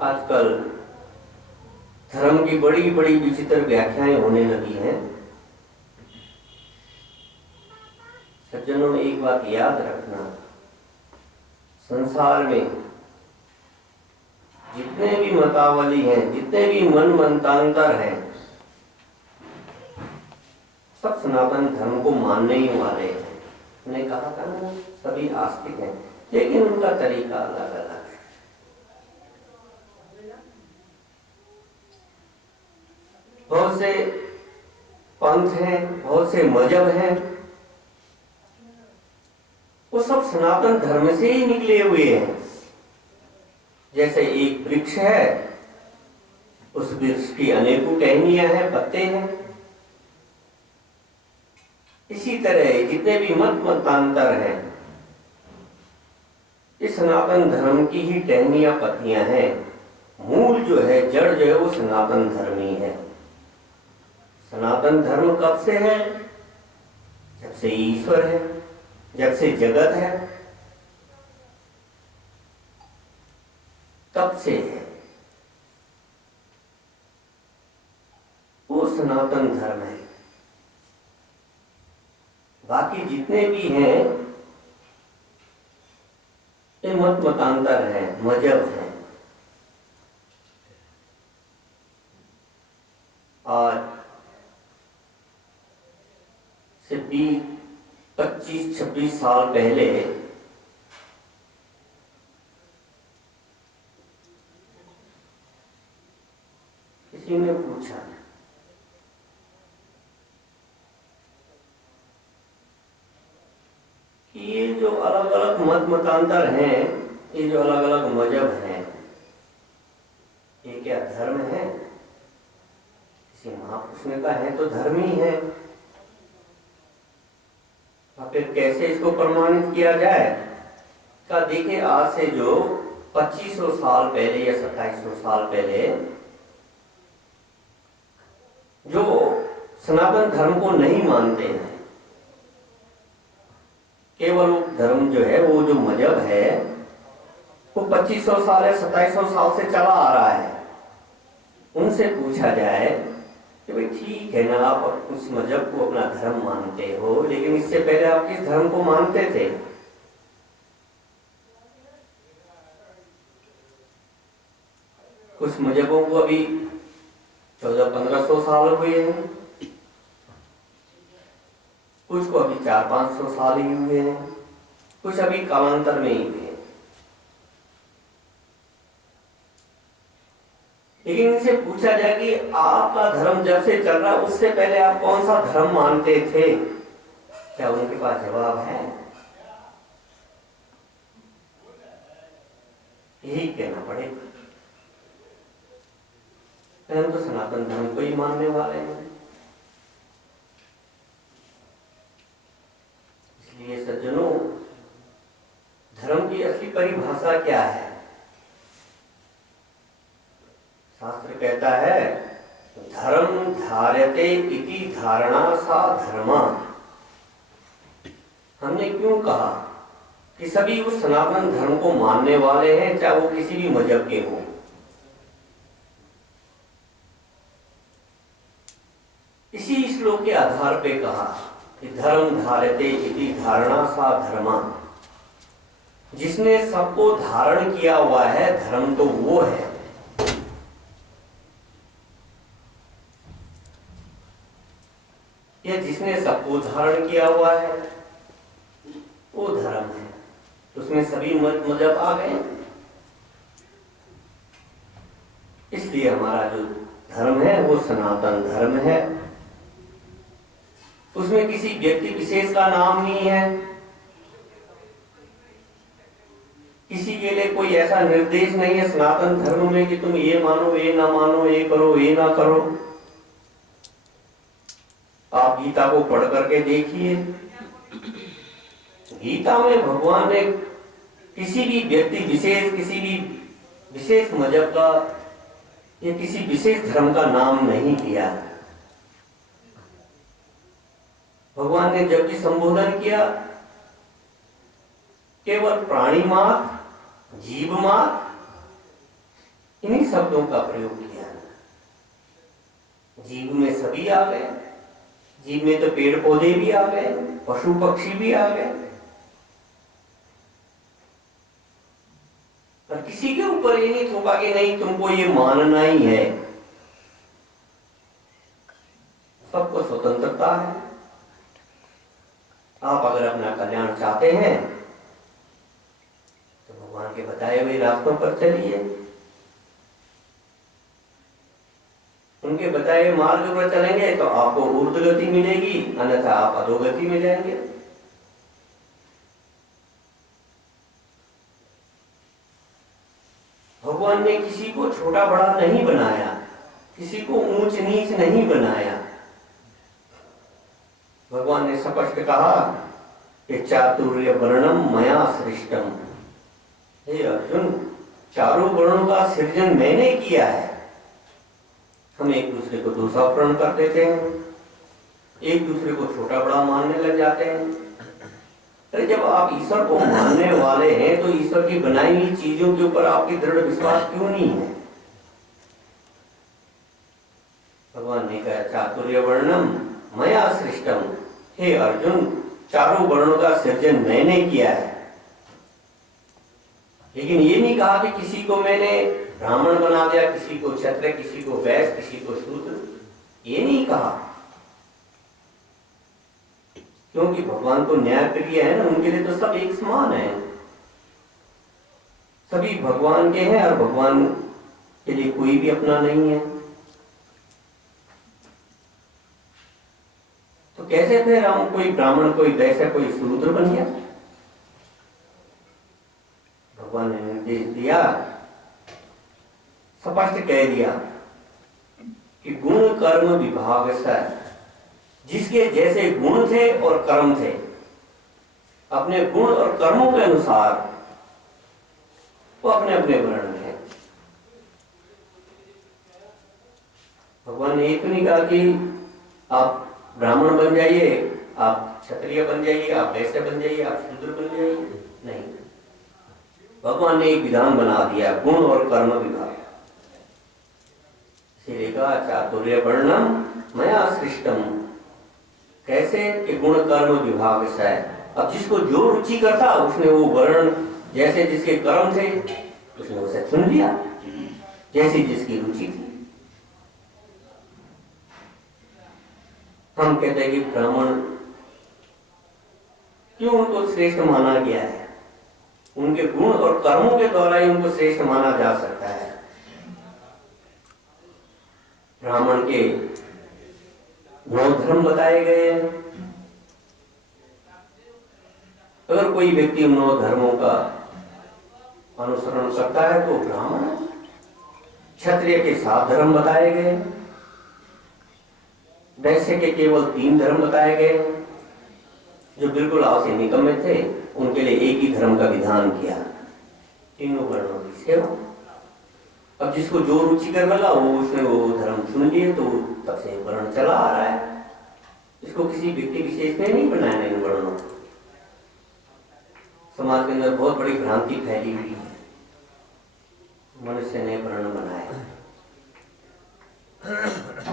आजकल धर्म की बड़ी बड़ी विचित्र व्याख्याएं होने लगी हैं। सज्जनों, एक बात याद रखना, संसार में जितने भी मतावली हैं, जितने भी मन मंतांतर हैं, सब सनातन धर्म को मानने ही वाले हैं। मैंने कहा था ना, सभी आस्तिक हैं, लेकिन उनका तरीका अलग अलग है। बहुत से पंथ हैं, बहुत से मजहब हैं, वो सब सनातन धर्म से ही निकले हुए हैं। जैसे एक वृक्ष है, उस वृक्ष की अनेकों टहनियां हैं, पत्ते हैं। इसी तरह जितने भी मत मतांतर हैं, इस सनातन धर्म की ही टहनियां पत्तियां हैं। मूल जो है, जड़ जो है, वो सनातन धर्म ही है। सनातन धर्म कब से है? जब से ईश्वर है, जब से जगत है, तब से है। वो सनातन धर्म है। बाकी जितने भी हैं, ये मत मतांतर हैं, मजहब हैं। और से 25-26 साल पहले किसी ने पूछा कि ये जो अलग अलग मत मतांतर हैं, ये जो अलग अलग मजहब हैं, ये क्या धर्म है? किसी महापुरुष ने कहा है तो धर्म ही है। फिर कैसे इसको प्रमाणित किया जाए? का देखिए, आज से जो 2500 साल पहले या 2700 साल पहले जो सनातन धर्म को नहीं मानते हैं, केवल वो धर्म जो है, वो जो मजहब है, वो 2500 साल या 2700 साल से चला आ रहा है। उनसे पूछा जाए कि भाई ठीक है ना, आप उस मजहब को अपना धर्म मानते हो, लेकिन इससे पहले आप किस धर्म को मानते थे? कुछ मजहबों को अभी 1400-1500 साल हुए हैं, कुछ को अभी 400-500 साल ही हुए हैं, कुछ अभी कालांतर में ही हुए। लेकिन इनसे पूछा जाए कि आपका धर्म जब से चल रहा है, उससे पहले आप कौन सा धर्म मानते थे? क्या उनके पास जवाब है? यही कहना पड़ेगा, हम तो सनातन धर्म को ही मानने वाले हैं। इसलिए सज्जनों, धर्म की असली परिभाषा क्या है? शास्त्र कहता है, धर्म धार्यते इति धारणा सा धर्मा। हमने क्यों कहा कि सभी उस सनातन धर्म को मानने वाले हैं, चाहे वो किसी भी मजहब के हो। इसी श्लोक के आधार पे कहा कि धर्म धार्यते इति धारणा सा धर्मा। जिसने सबको धारण किया हुआ है, धर्म तो वो है। ये जिसने सबको धारण किया हुआ है, वो धर्म है। उसमें सभी मजहब आ गए। इसलिए हमारा जो धर्म है, वो सनातन धर्म है। उसमें किसी व्यक्ति विशेष का नाम नहीं है, किसी के लिए कोई ऐसा निर्देश नहीं है सनातन धर्म में कि तुम ये मानो, ये ना मानो, ये करो, ये ना करो। आप गीता को पढ़ करके देखिए, गीता में भगवान ने किसी भी व्यक्ति विशेष, किसी भी विशेष मजहब का या किसी विशेष धर्म का नाम नहीं लिया। भगवान ने जब भी संबोधन किया, केवल प्राणी मात्र, जीव मात्र इन्हीं शब्दों का प्रयोग किया। जीव में सभी आ गए, जीव में तो पेड़ पौधे भी आ गए, पशु पक्षी भी आ गए, और किसी के ऊपर ये नहीं थोपा कि नहीं तुमको ये मानना ही है। सबको स्वतंत्रता है। आप अगर अपना कल्याण चाहते हैं तो भगवान के बताए हुए रास्तों पर चलिए, उनके बताए हुए मार्ग पर चलेंगे तो आपको ऊर्ध्व गति मिलेगी, अन्यथा आप अधोगति में जाएंगे। भगवान ने किसी को छोटा बड़ा नहीं बनाया, किसी को ऊंच नीच नहीं बनाया। भगवान ने स्पष्ट कहा कि चातुर्य वर्णम मया सृष्टम। हे अर्जुन, चारों वर्णों का सृजन मैंने किया है। हम एक दूसरे को दोषारोपण कर देते हैं, एक दूसरे को छोटा बड़ा मानने लग जाते हैं। अरे जब आप ईश्वर को मानने वाले हैं तो ईश्वर की बनाई हुई चीजों के ऊपर आपकी दृढ़ विश्वास क्यों नहीं है? भगवान ने कहा चातुर्य वर्णम मया सृष्टम। हे अर्जुन, चारों वर्णों का सृजन मैंने किया है। लेकिन ये नहीं कहा कि किसी को मैंने ब्राह्मण बना दिया, किसी को क्षत्रिय, किसी को वैश्य, किसी को शूद्र, ये नहीं कहा। क्योंकि भगवान को न्याय प्रिय है ना, उनके लिए तो सब एक समान है, सभी भगवान के हैं और भगवान के लिए कोई भी अपना नहीं है। तो कैसे फिर हम कोई ब्राह्मण, कोई वैश्य, कोई शूद्र बन गया? भगवान ने निर्देश दिया, स्पष्ट कह दिया कि गुण कर्म विभाग से, जिसके जैसे गुण थे और कर्म थे, अपने गुण और कर्मों के अनुसार वो अपने अपने वर्ण में है। भगवान ने एक नहीं कहा कि आप ब्राह्मण बन जाइए, आप क्षत्रिय बन जाइए, आप वैश्य बन जाइए, आप शूद्र बन जाइए, नहीं। भगवान ने एक विधान बना दिया, गुण और कर्म विभाग। चातुर्य वर्णम मया सृष्टम। कैसे कि गुण कर्म विभाग से, अब जिसको जो रुचि करता उसने वो वर्ण, जैसे जिसके कर्म थे उसने उसे चुन लिया, जैसी जिसकी रुचि थी। हम कहते हैं कि ब्राह्मण क्यों उनको श्रेष्ठ माना गया है? उनके गुण और कर्मों के द्वारा ही उनको श्रेष्ठ माना जा सकता है। ब्राह्मण के 9 धर्म बताए गए हैं। अगर कोई व्यक्ति उन 9 धर्मों का अनुसरण करता है तो ब्राह्मण है। क्षत्रिय के 7 धर्म बताए गए, वैश्य के केवल 3 धर्म बताए गए। जो बिल्कुल आपसे निकम्मे थे उनके लिए एक ही धर्म का विधान किया, तीनों वर्णों की सेवा। अब जिसको जो रुचि कर लगा वो उसने वो धर्म चुन लिए, तो तब से वर्ण चला आ रहा है। इसको किसी व्यक्ति विशेष ने नहीं बनाया इन वर्णों को। समाज के अंदर बहुत बड़ी भ्रांति फैली हुई है, मनुष्य ने वर्ण बनाया।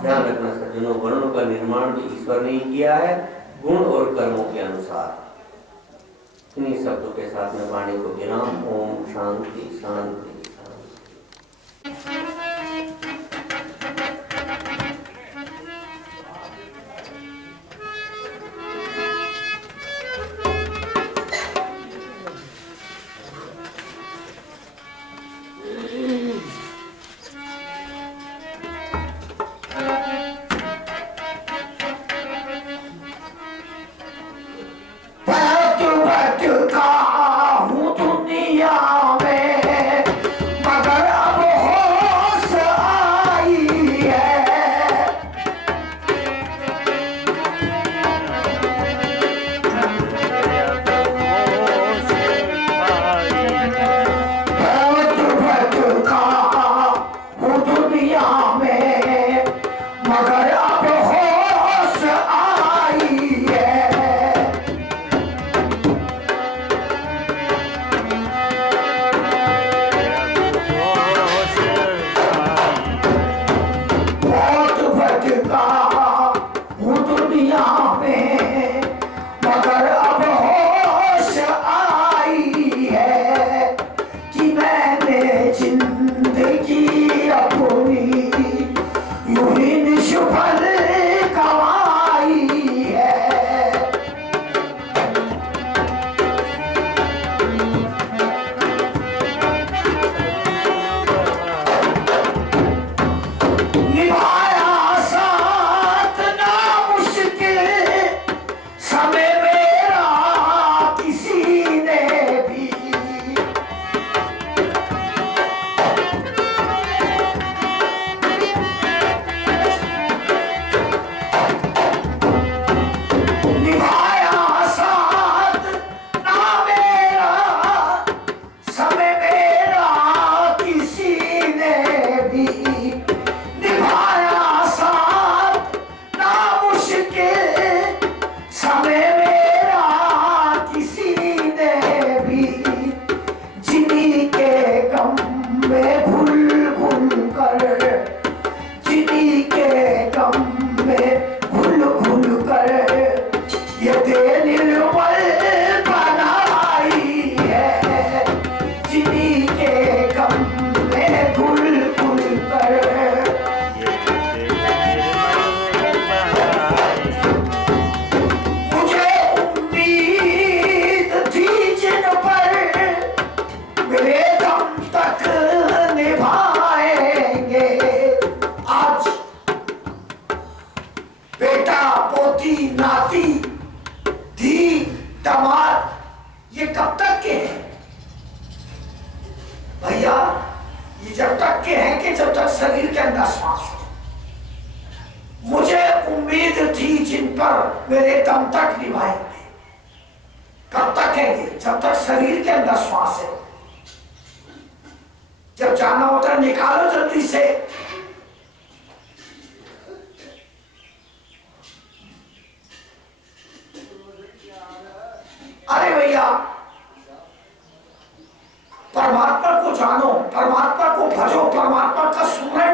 ध्यान रखना सज्जनों, वर्णों का निर्माण भी ईश्वर ने ही किया है, गुण और कर्मों के अनुसार। इन्हीं शब्दों के साथ में वाणी को विराम। ओम शांति शांति। हूँ दुनिया में हमने जिंदगी अपनी यूं ही निष्फल गंवाई है। निभाया साथ ना मुश्किल समय मेरा किसी ने भी। निभाया साथ ना मेरा समय मेरा किसी ने भी। निभाया साथ ना मुश्किल समय मेरा किसी ने भी। जिन्हीं के गम में घुल घुल कर, जिन्हीं के गम में घुल घुल कर ये दे निर्मल बनाई है। जिन्हीं के गम में घुल घुल कर मुझे उम्मीद थी जिन पर मेरे दम तक निभाएंगे। आज बेटा पोती नाती धी दामाद ये कब तक के हैं भैया? ये जब तक के हैं कि जब तक शरीर के अंदर श्वास है। मुझे उम्मीद थी जिन पर मेरे दम तक निभाएंगे। कब तक है ये? जब तक शरीर के अंदर श्वास है। जब जाना होता है निकालो जल्दी से। अरे भैया परमात्मा को जानो, परमात्मा को भजो, परमात्मा का सुमरण